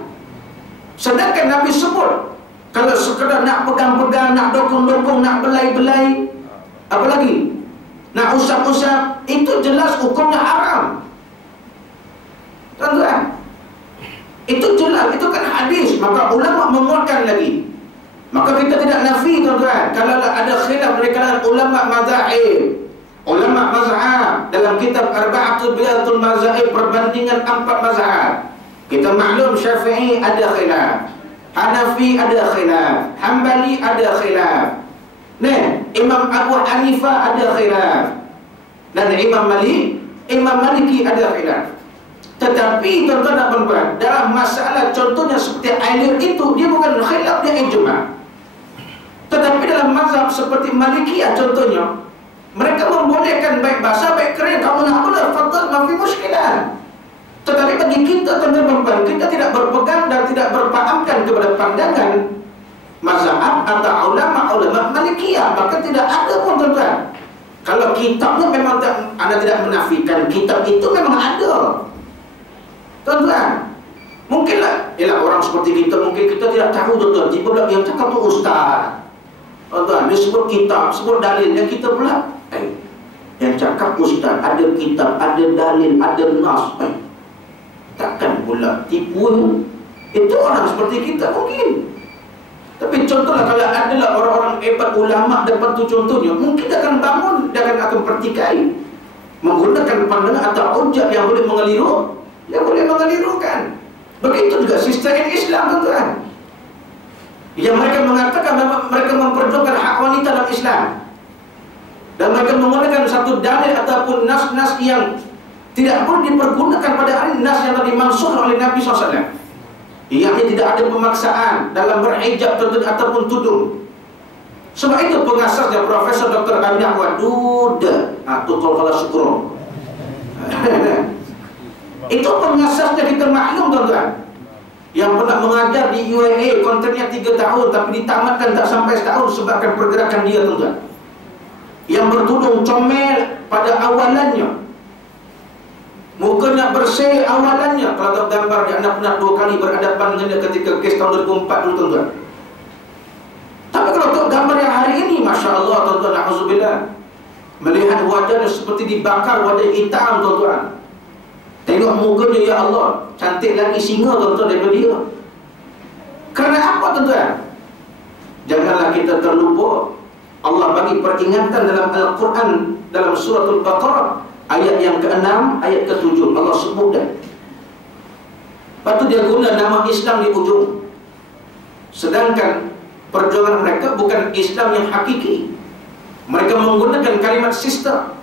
Sedangkan Nabi sebut, kalau sekadar nak pegang-pegang, nak dokong-dokong, nak belai-belai, apa lagi? Nak usap-usap, itu jelas hukumnya haram. Tuan-tuan, itu jelas, itu kan hadis. Maka ulama menguatkan lagi. Maka kita tidak nafi, tuan-tuan, kalau ada khilaf dari kalangan ulama mazahib, ulama mazhab dalam kitab Arba'atul Bidatul Mazahib, perbandingan 4 mazhab. Kita maklum Syafi'i ada khilaf, Hanafi ada khilaf, Hambali ada khilaf, Imam Abu Hanifah ada khilaf, dan Imam Maliki ada khilaf. Tetapi tuan-tuan dan puan-puan, dalam masalah contohnya seperti air itu, dia bukan khilaf, dia ijma'. Tetapi dalam mazhab seperti Malikiyah contohnya, mereka membolehkan baik basah baik kering. Kamu nak boleh, fadal, mafi muskilah. Tetapi bagi kita tuan-tuan dan puan, kita tidak berpegang dan tidak berpahamkan kepada pandangan mazhab atau ulama Malikiyah, maka tidak ada pun tuan-tuan. Kalau kitabnya memang anda tidak menafikan, kitab itu memang ada, tuan-tuan. Mungkinlah, ialah orang seperti kita, mungkin kita tidak tahu tuan-tuan. Tiba-tiba yang cakap tu ustaz, tuan-tuan, dia sebut kitab, sebut dalil, yang kita pula yang cakap ustaz, ada kitab, ada dalil, ada nas, takkan pula tipu. Itu orang seperti kita mungkin. Tapi contohlah kalau adalah orang-orang hebat ulama dapat tu contohnya, mungkin dia akan bangun, dia akan pertikai menggunakan pandangan atau hujah yang boleh mengeliru, yang boleh mengelirukan. Begitu juga sistem Islam, tuan-tuan, yang mereka mengatakan mereka memperjuangkan hak wanita dalam Islam, dan mereka menggunakan satu dalil ataupun nas-nas yang tidak boleh dipergunakan pada hari nas yang telah dimansuh oleh Nabi SAW. Yang tidak ada pemaksaan dalam berhijab ataupun tudung. Sebab itu pengasasnya Profesor Dr. Banyak Wadud, tutul kala syukur. Itu pengasasnya, kita maklum, tuan-tuan, yang pernah mengajar di UAE, kontraknya 3 tahun tapi ditamatkan tak sampai setahun sebabkan pergerakan dia, tuan-tuan, yang bertudung comel pada awalannya, mukanya bersih awalannya. Kalau tak gambar dia, anak pernah 2 kali berhadapan dengan dia ketika kes tahun 2004 dulu, tuan-tuan. Tapi kalau tak gambar yang hari ini, Masya Allah, tuan-tuan, na'udzubillah, melihat wajahnya seperti dibakar, wajah hitam, tuan-tuan. Tengok mukanya, ya Allah, cantik lagi singa, tuan-tuan, daripada dia. Kerana apa, tuan-tuan? Janganlah kita terlupa, Allah bagi peringatan dalam Al-Quran, dalam suratul Baqarah, ayat yang ke-6, ayat ke-7, Allah sebut dah. Lepas tu dia guna nama Islam di ujung. Sedangkan perjuangan mereka bukan Islam yang hakiki. Mereka menggunakan kalimat sister.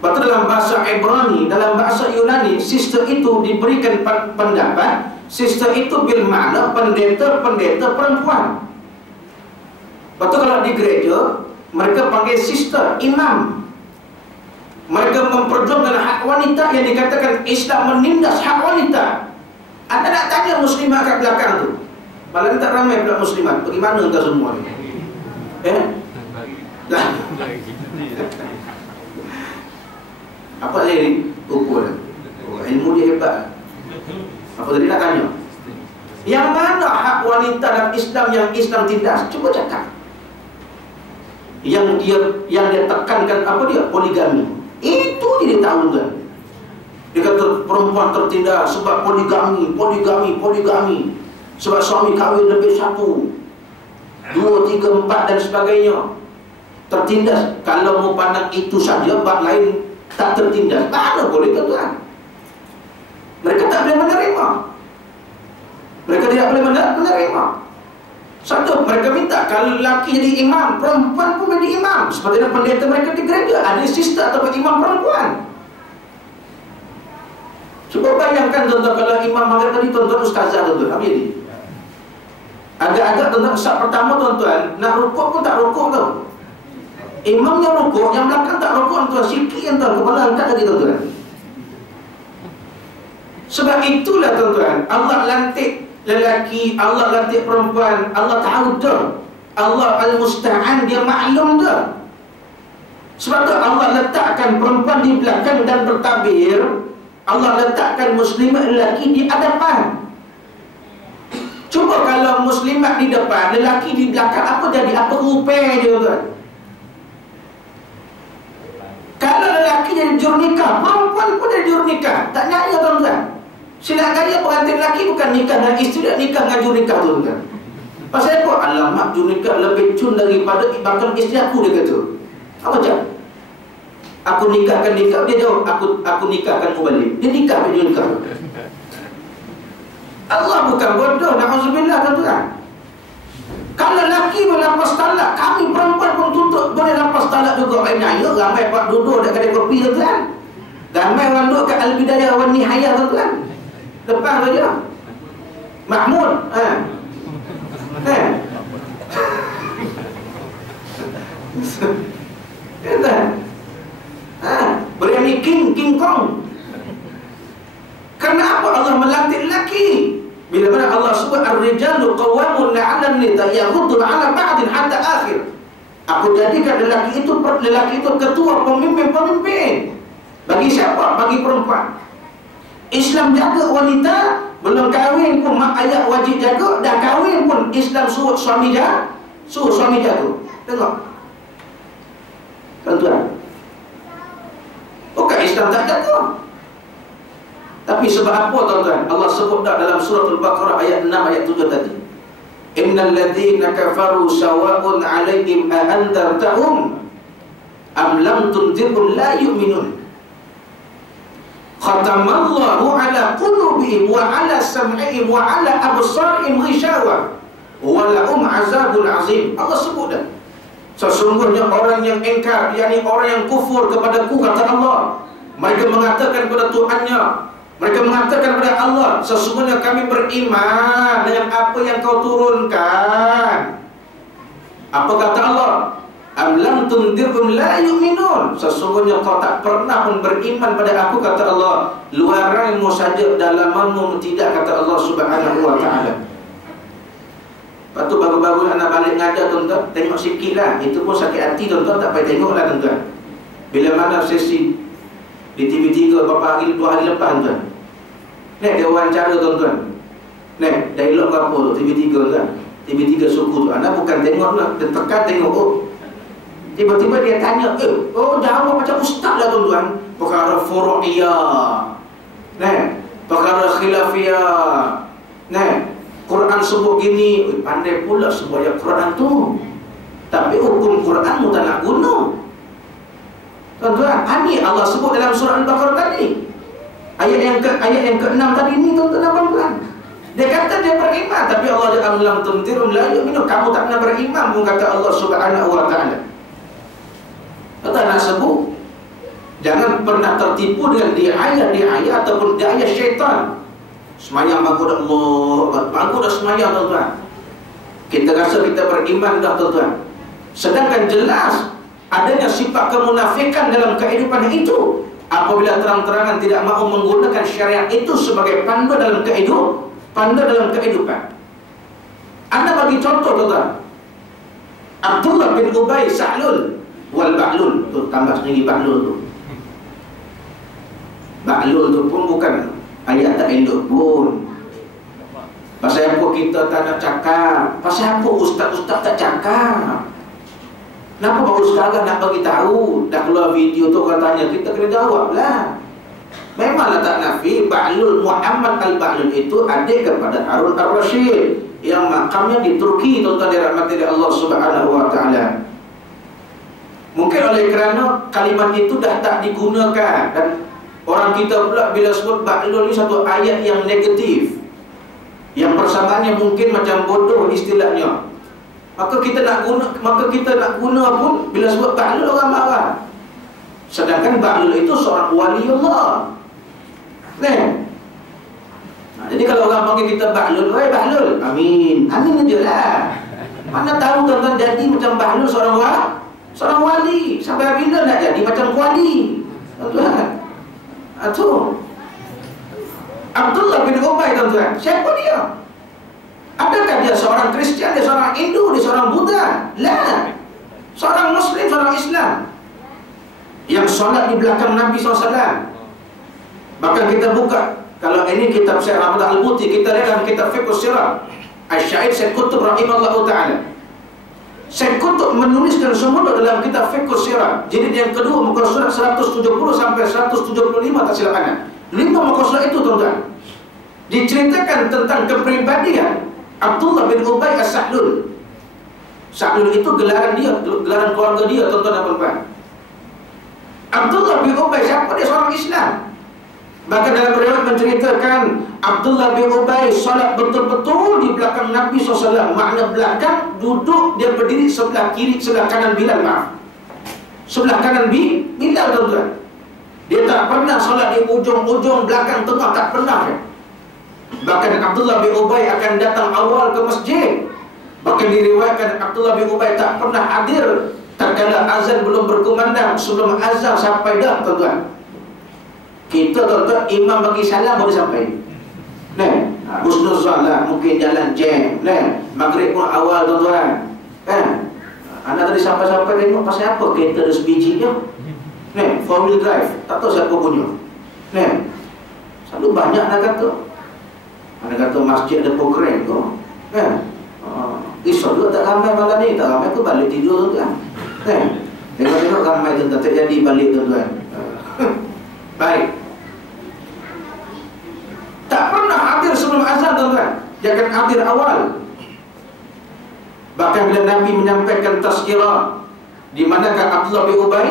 Lepas tu dalam bahasa Ibrani, dalam bahasa Yunani, sister itu diberikan pendapat, sister itu bil makna pendeta-pendeta perempuan. Lepas tu kalau di gereja, mereka panggil sister, imam. Mereka memperjuangkan hak wanita yang dikatakan Islam menindas hak wanita. Anda nak tanya muslimah kat belakang tu, malah tak ramai pula muslimat. Bagaimana engkau semua ni? Apa tadi? Ukur ilmu dia hebat. Apa tadi nak tanya? Yang mana hak wanita dalam Islam yang Islam tindas? Cuba cakap. Yang dia tekankan apa dia? Poligami. Itu dia tahu, kan? Dia kata perempuan tertindas sebab poligami. Sebab suami kahwin lebih 1, 2, 3, 4 dan sebagainya. Tertindas. Kalau mau pandang itu saja, bab lain tak tertindas, mana boleh, tuan-tuan? Mereka tak boleh menerima. Mereka tidak boleh menerima. Satu, mereka minta kalau lelaki jadi imam, perempuan pun jadi imam. Seperti pendeta mereka di gereja, ada sister atau imam perempuan. Cuba bayangkan, tuan-tuan, kalau imam maghrib tadi, tuan-tuan, ustazah, tuan-tuan, apa jadi? Agak-agak, tuan-tuan, saat pertama, tuan-tuan, nak rukuk pun tak rukuk, tau. Imamnya rukuk, yang belakang tak rukuk, tuan-tuan, sikit yang tuan, kepala angkat lagi, tuan-tuan. Sebab itulah, tuan-tuan, Allah lantik lelaki, Allah lantik perempuan, Allah tahu dah. Allah Al-Musta'an, dia maklum dah. Sebab tu Allah letakkan perempuan di belakang dan bertabir, Allah letakkan muslimat lelaki di hadapan. Cuba kalau muslimat di depan, lelaki di belakang, apa jadi? Apa rupa dia, tuan? Kalau lelaki jadi jurnikah, perempuan pun jadi jurnikah. Tak nyaya, tuan-tuan. Silap gaya pengantin lelaki bukan nikah dengan isteri, tak nikah dengan jurnikah, tuan-tuan. Pasal apa? Alamak, jurnikah lebih cun daripada bakal isteri aku, dia kata. Apa macam? Aku nikahkan nikah, dia jawab, aku nikahkan balik. Dia nikah dengan jurnikah. Allah bukan bodoh, na'udzubillah, tuan-tuan. Kalau lelaki boleh lepas talak, kami perempuan pun tuntut boleh lepas talak juga. Nyaya ramai pak duduk dekat kedai kopi, tuan-tuan. Ramai orang duduk kat Al-Bidayah wan Nihayah, tuan-tuan. Depan saja Mahmud berani King Kong. Kenapa Allah melantik lelaki? Bila mana Allah sebut ar-rijalu qawwamun 'ala an-nisa yaghuddu 'ala ba'din hatta akhir. Aku jadikan lelaki itu ketua, pemimpin. Bagi siapa? Bagi perempuan. Islam jaga wanita, belum kahwin pun mak ayah wajib jaga, dah kahwin pun Islam suruh suami jaga. Tengok. Tuan-tuan. Bukan Islam tak jaga. Tapi sebab apa, tuan-tuan? Allah sebut dah dalam surah Al-Baqarah ayat 6 ayat 7 tadi. Innal ladzina kafaru sawa'un 'alaihim a anzartahum am lam tunzirhum la yu'minun. Khatamallahu 'ala qulubihim wa 'ala sam'ihim wa 'ala absarihim ghishawa wa lahum 'azabun 'azim. Allah sebut dah. Sesungguhnya orang yang ingkar, yakni orang yang kufur kepadaku, kata Allah, mereka mengatakan kepada Tuhannya, mereka mengatakan kepada Allah, sesungguhnya kami beriman dengan apa yang kau turunkan. Apa kata Allah? Am lam tundirhum la yu'minun. Sesungguhnya kau tak pernah pun beriman pada aku, kata Allah. Luaranmu saja, dalamanmu tidak, kata Allah Subhanahu wa ta'ala. Lepas tu baru-baru anak balik ngajar, tuan-tuan, tengok sikit lah. Itu pun sakit hati, tuan-tuan, tak payah tengok lah, tuan-tuan. Bila mana sesi di TV3 beberapa hari, 2 hari lepas, tuan. Nek dia wawancara, tuan-tuan. Nek, dialog apa tu TV3, tuan. TV3 suku tu. Anak bukan tengok lah, dia tekan tengok. Oh, tiba-tiba dia tanya, jawab macam ustaz lah, tuan-tuan. Perkara furu'iyah, perkara khilafiyah, Quran sebut gini. Pandai pula sebut ayat Quran tu, tapi hukum Quran mu tak nak guna, tuan-tuan. Ini Allah sebut dalam surah Al-Baqarah tadi, ayat yang ke-6 tadi ni, tuan-tuan. Dia kata dia beriman, tapi Allah dia amlam tuntirun la yu'minu. Kamu tak pernah beriman pun, kata Allah Subhanahu wa ta'ala. Kata nak sebut, jangan pernah tertipu dengan diayah ataupun diayah syaitan. Semayang bagus dah, Allah bagus dah semayang, tuan-tuan. Kita rasa kita beriman dah, tuan-tuan. Sedangkan jelas adanya sifat kemunafikan dalam kehidupan itu. Apabila terang-terangan tidak mahu menggunakan syariat itu sebagai panduan dalam kehidupan. Anda bagi contoh, tuan-tuan. Abdullah bin Ubay Sa'lul wal Ba'lul tu, tambah sendiri Ba'lul tu. Ba'lul tu pun bukan ayat tak elok pun. Pasal apa kita tak nak cakap? Pasal apa ustaz-ustaz tak cakap? Kenapa baru sekarang nak bagi tahu? Dah keluar video tu katanya, kita kena jawab lah. Memanglah tak nafi Ba'lul, Muhammad al-Ba'lul itu adik kepada Harun ar-Rasyid yang makamnya di Turki, tuan-tuan dirahmati oleh Allah Subhanahu wa ta'ala. Mungkin oleh kerana kalimat itu dah tak digunakan, dan orang kita pula bila sebut Ba'lul ni satu ayat yang negatif, yang persamaannya mungkin macam bodoh istilahnya. Maka kita nak guna pun bila sebut Ba'lul orang marah. Sedangkan Ba'lul itu seorang wali Allah. Jadi kalau orang panggil kita Ba'lul, Ba'lul, amin aja lah. Mana tahu tuan-tuan jadi macam Ba'lul seorang wali. Sampai bila nak jadi macam wali, tuan-tuan? Itu Abdullah bin Ubay, tuan-tuan. Siapa dia? Adakah dia seorang Kristian, dia seorang Hindu, dia seorang Buddha? La. Seorang Muslim, seorang Islam yang solat di belakang Nabi SAW. Bahkan kita buka, kalau ini kitab Syekh Ahmad Al-Buti, kita lihat dalam kitab Fiqh Sirah Asy-Syaikh Syekh Qutb rahimahullah ta'ala. Syekh Qutb menuliskan semua dalam kitab Fiqh Sirah. Jadi yang kedua muka surat 170 sampai 175 tak silap kanan. 5 muka surat itu tuan-tuan diceritakan tentang kepribadian Abdullah bin Ubay As-Sahlul. Sahlul itu gelaran dia, gelaran keluarga dia, tuan-tuan dan puan-puan. Abdullah bin Ubay siapa? Dia seorang Islam. Bahkan dalam riwayat menceritakan Abdullah bin Ubay salat betul-betul di belakang Nabi SAW. Makna belakang, duduk dia berdiri sebelah kiri, sebelah kanan Bilal, maaf, sebelah kanan Bilal, tuan-tuan. Dia tak pernah salat di ujung-ujung belakang tengah, tak pernah. Bahkan Abdullah bin Ubay akan datang awal ke masjid. Bahkan diriwayatkan Abdullah bin Ubay tak pernah hadir tatkala azan belum berkumandang, sebelum azan sampai dah, tuan-tuan. Kita tuan-tuan imam bagi salam baru sampai. Husnuzan lah, mungkin jalan jam. Maghrib pun awal, tuan-tuan. Anak tadi sampai-sampai tengok pasal apa kereta ada sebiji je. 4-wheel drive, tak tahu siapa punya. Selalu banyak nak kata. Anak kata masjid ada program tu. Risau juga tak ramai malam ni. Tak ramai tu balik tidur, tuan-tuan. Tengok-tengok ramai tu tak jadi balik, tuan-tuan. Baik. Tak pernah hadir sebelum azan, tuan-tuan. Dia akan hadir awal. Bahkan bila Nabi menyampaikan tazkirah, di manakah Abdullah bin Ubay,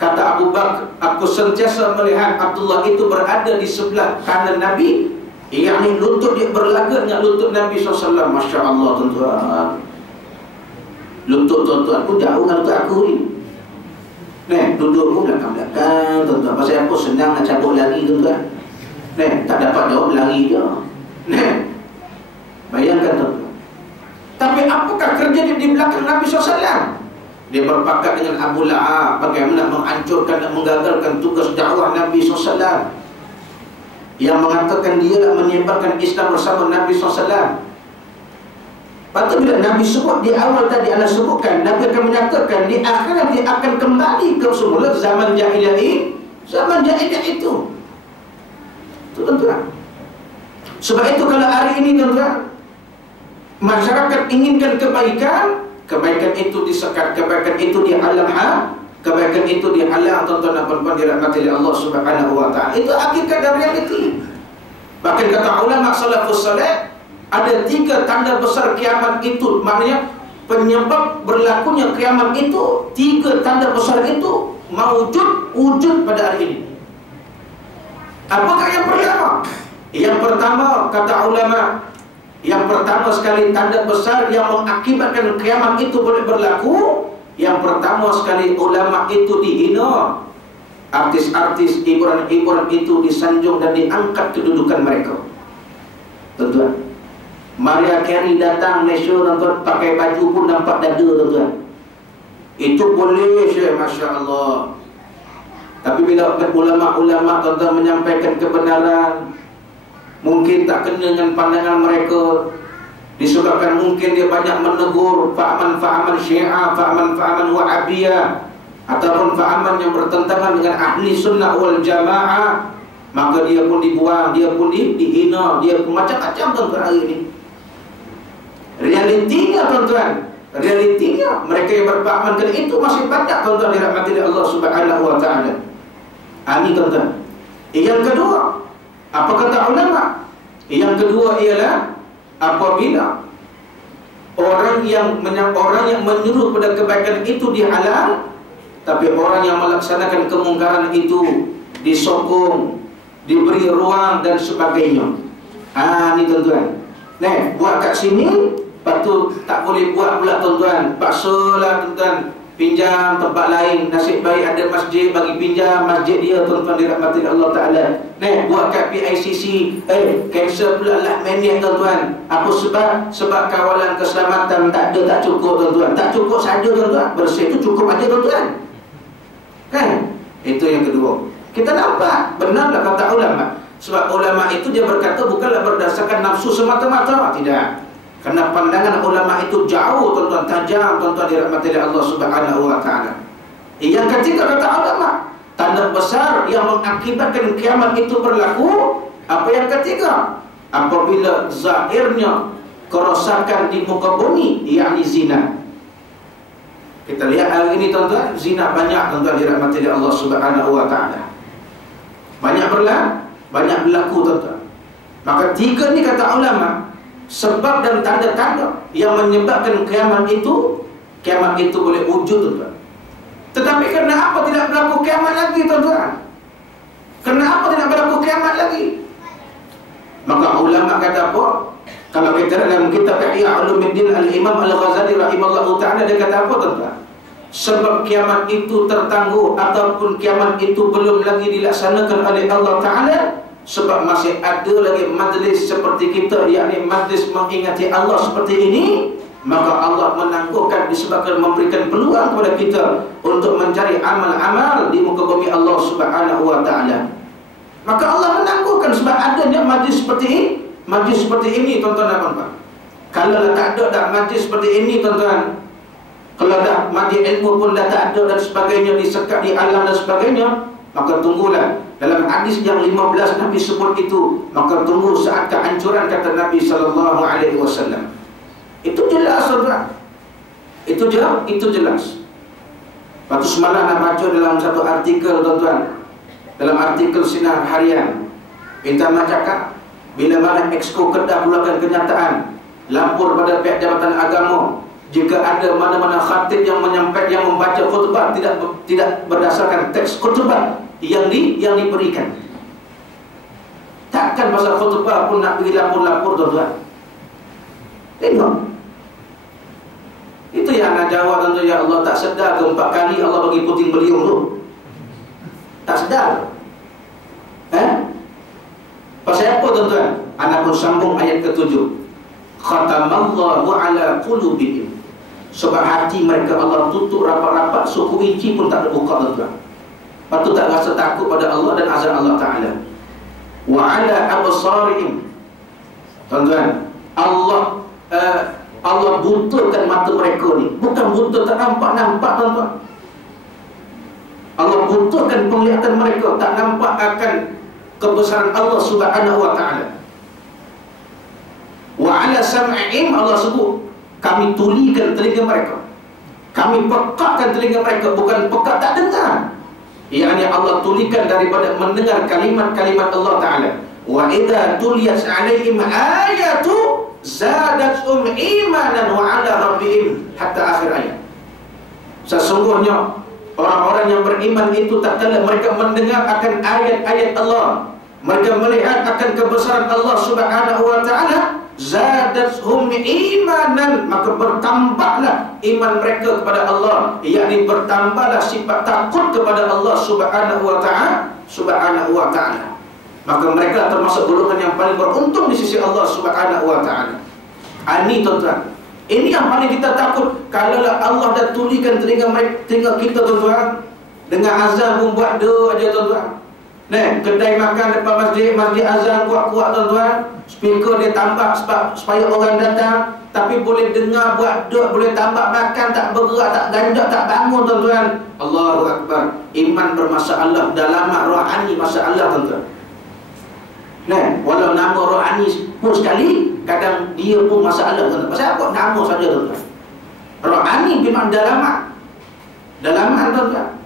kata Abu Bakar, aku sentiasa melihat Abdullah itu berada di sebelah kanan Nabi, yakni lutut dia berlaga dengan lutut Nabi SAW. Masya Allah, tuan-tuan. Lutut tuan-tuan pun jauh dengan lutut aku ni. Duduk pun belakang-belakang, tuan-tuan. Pasal apa? Senang nak cabut lari, tuan-tuan. Tak dapat jawab, lari je. Bayangkan, tuan-tuan. Tapi apakah kerja dia di belakang Nabi SAW? Dia berpakat dengan Abu La'ab bagaimana menghancurkan dan menggagalkan tugas dakwah Nabi SAW, yang mengatakan dia nak menyebarkan Islam bersama Nabi SAW. Patut bila Nabi sebut di awal tadi, anda sebutkan, Nabi akan menyatakan di akhirat dia akan kembali ke semula zaman jahiliyah. Zaman jahiliyah itu, tuan-tuan. Sebab itu kalau hari ini, tuan-tuan, masyarakat inginkan kebaikan, kebaikan itu disekat, kebaikan itu dihalang, kebaikan itu dihalang, tuan-tuan dan puan-puan dirahmati oleh Allah Subhanahu wa ta'ala. Itu hakikat dan realiti. Bahkan kata ulama salafus saleh, ada 3 tanda besar kiamat itu. Maknanya penyebab berlakunya kiamat itu, 3 tanda besar itu wujud pada hari ini. Apakah yang pertama? Yang pertama, kata ulama, yang pertama sekali tanda besar yang mengakibatkan kiamat itu boleh berlaku, yang pertama sekali ulama itu dihina, artis-artis, hiburan-hiburan itu disanjung dan diangkat kedudukan mereka. Tuan-tuan, Maria Carey datang Malaysia, tuan-tuan, pakai baju pun nampak dada, tuan-tuan. Itu boleh, Syekh, Masya Allah. Tapi bila ulama-ulama, tuan-tuan, menyampaikan kebenaran, mungkin tak kena dengan pandangan mereka, disebabkan mungkin dia banyak menegur fahaman-fahaman Syiah, fahaman-fahaman Wahabiyah, ataupun fahaman yang bertentangan dengan ahli sunnah wal jamaah, maka dia pun dibuang, dia pun dihina, dia pun macam-macam, tuan-tuan, hari ini. Realitinya, tuan-tuan, realitinya mereka yang berfahaman itu masih banyak, tuan-tuan, dirahmati oleh Allah Subhanahu wa ta'ala. Ini, tuan-tuan. Yang kedua, apa kata ulama? Yang kedua ialah apabila orang yang menyuruh pada kebaikan itu dihalang, tapi orang yang melaksanakan kemungkaran itu disokong, diberi ruang dan sebagainya. Ini, tuan-tuan. Buat kat sini, lepas tu tak boleh buat pula, tuan-tuan. Paksalah, tuan-tuan, pinjam tempat lain. Nasib baik ada masjid bagi pinjam masjid dia, tuan-tuan, dirahmati Allah Ta'ala. Buat kat PICC, cancel pula lah manage, tuan-tuan. Apa sebab? Sebab kawalan keselamatan tak ada, tak cukup, tuan-tuan. Tak cukup saja, tuan-tuan. Bersih itu cukup aja, tuan-tuan. Itu yang kedua. Kita nampak benarlah kata ulama. Sebab ulama itu dia berkata bukanlah berdasarkan nafsu semata-mata, tidak. Kerana pandangan ulama itu jauh, tuan-tuan, tajam, tuan-tuan, dirahmati oleh Allah Subhanahu wa ta'ala. Yang ketiga kata ulama, tanda besar yang mengakibatkan kiamat itu berlaku. Apa yang ketiga? Apabila zahirnya kerosakan di muka bumi, yakni zina. Kita lihat hari ini tuan-tuan, zina banyak tuan-tuan dirahmati oleh Allah Subhanahu wa taala. Banyak berlaku tuan-tuan. Maka tiga ni kata ulama, sebab dan tanda-tanda yang menyebabkan kiamat itu boleh wujud tuan-tuan. Tetapi kenapa tidak berlaku kiamat lagi tuan-tuan? Kenapa tidak berlaku kiamat lagi? Maka ulama kata apa? Kalau kita dalam kitab Ihya Ulumuddin Al-Imam Al-Ghazali rahimahullah ta'ala, dia kata apa tuan-tuan? Sebab kiamat itu tertangguh ataupun kiamat itu belum lagi dilaksanakan oleh Allah Ta'ala, sebab masih ada lagi majlis seperti kita, yakni majlis mengingati Allah seperti ini. Maka Allah menangguhkan disebabkan memberikan peluang kepada kita untuk mencari amal-amal di muka bumi Allah Subhanahu wa taala. Maka Allah menangguhkan sebab adanya majlis seperti ini tuan-tuan dan puan-puan. Kalau tak ada majlis seperti ini tuan-tuan, kalau dah majlis ilmu pun dah tak ada dan sebagainya, disekat di alam dan sebagainya, maka tunggulah. Dalam hadis yang 15 Nabi sebut itu, maka tunggu saat kehancuran, kata Nabi sallallahu alaihi wasallam. Itu jelas tuan-tuan. Itu jelas. Waktu semalam nak baca dalam satu artikel tuan-tuan, dalam artikel Sinar Harian, Intama cakap bila mana Exco Kedah keluarkan kenyataan, lapor pada pihak Jabatan Agama, jika ada mana-mana khatib yang menyampaikan, yang membaca khutbah tidak berdasarkan teks khutbah yang diberikan. Takkan pasal khutbah pun nak pergi lapor-lapor tuan-tuan. Tengok. Itu yang nak jawab tuan-tuan, ya Allah, tak sedar ke 4 kali Allah bagi puting beliung tu? Tak sedar. Pasal apa tuan-tuan? Anak pun sambung ayat ke-7. Khatamallahu ala qulubihim. Sebab hati mereka Allah tutup rapat-rapat, suku inci pun tak ada buka tuan-tuan. Patut tak rasa takut pada Allah dan azab Allah Ta'ala. Wa ala absarihim. Tuan-tuan, Allah butakan mata mereka ni. Bukan buta tak nampak tuan-tuan. Allah butakan penglihatan mereka, tak nampak akan kebesaran Allah Subhanahu wa taala. Wa ala sam'ihim, Allah sebut kami tulikan telinga mereka, kami pekakkan telinga mereka, bukan pekak tak dengar. Yang Allah tulikan daripada mendengar kalimat-kalimat Allah Ta'ala. Wa idza tuliyat 'alaihim ayatu zadatuhum imanan wa 'ala rabbihim, hatta akhir ayat. Sesungguhnya orang-orang yang beriman itu tak kala mereka mendengar akan ayat-ayat Allah, mereka melihat akan kebesaran Allah Subhanahu wa taala, zadatuhum imanan, maka bertambahlah iman mereka kepada Allah, yakni bertambahlah sifat takut kepada Allah Subhanahu wa taala. Maka mereka termasuk golongan yang paling beruntung di sisi Allah Subhanahu wa taala. Ini tuan-tuan, ini yang paling kita takut. Kalau Allah dah tulikan telinga kita tuan-tuan, dengan azan pun buat doa aja tuan-tuan. Kedai makan depan masjid azan kuat-kuat tuan-tuan, speaker dia tambah supaya orang datang, tapi boleh dengar buat doa, boleh tambah makan, tak bergerak, tak ganjak, tak bangun tuan-tuan. Allahu Akbar. Iman bermasalah, dalaman rohani masalah tuan-tuan. Walau nama rohani pun sekali, kadang dia pun masalah tuan-tuan. Pasal apa? Nama saja tuan-tuan. Rohani memang dalaman tuan-tuan.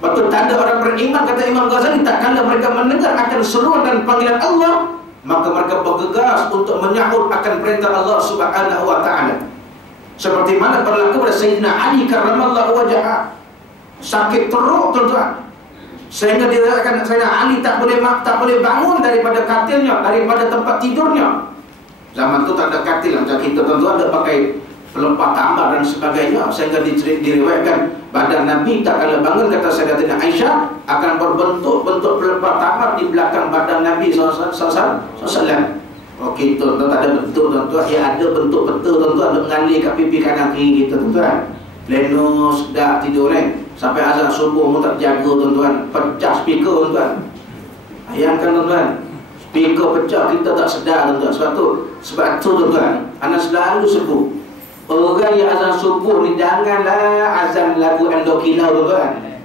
Betul, tanda orang beriman, kata Imam Ghazali, tak kala mereka mendengar akan seruan dan panggilan Allah, maka mereka bergegas untuk menyahut akan perintah Allah Subhanahu wa taala. Seperti mana berlaku pada Sayyidina Ali karramallahu wajhah. Sakit teruk tuan-tuan, sehingga dikatakan Sayyidina Ali tak boleh bangun daripada katilnya, daripada tempat tidurnya. Zaman tu tak ada katil macam kita tuan-tuan, ada pakai pelepah tambah dan sebagainya, sehingga diriwayatkan badan Nabi tak kala bangun, kata Sayyidatina Aisyah, akan berbentuk-bentuk pelepah tambah di belakang badan Nabi SAW. Kita tak ada bentuk tuan-tuan, ya ada bentuk betul tuan-tuan, ada mengalir kat pipi kanan kiri kita tuan-tuan. Pleno sedap tidur sampai azan subuh pun tak jaga tuan-tuan, pecah speaker tuan-tuan. Bayangkan tuan-tuan, speaker pecah, kita tak sedar tuan-tuan. Sebab tu tuan-tuan, anak selalu sebut, orang yang azan subuh ni janganlah azan lagu Endokilau tuan-tuan.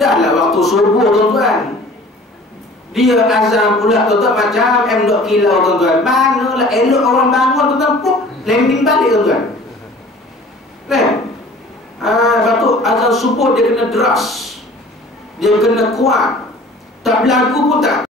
Dah lah waktu subuh tuan-tuan. Dia azan pula tuan-tuan macam dok kilau tuan-tuan. Manalah elok orang bangun tuan-tuan pun landing balik tuan-tuan. Lepas tu azan subuh dia kena deras. Dia kena kuat. Tak berlagu pun tak.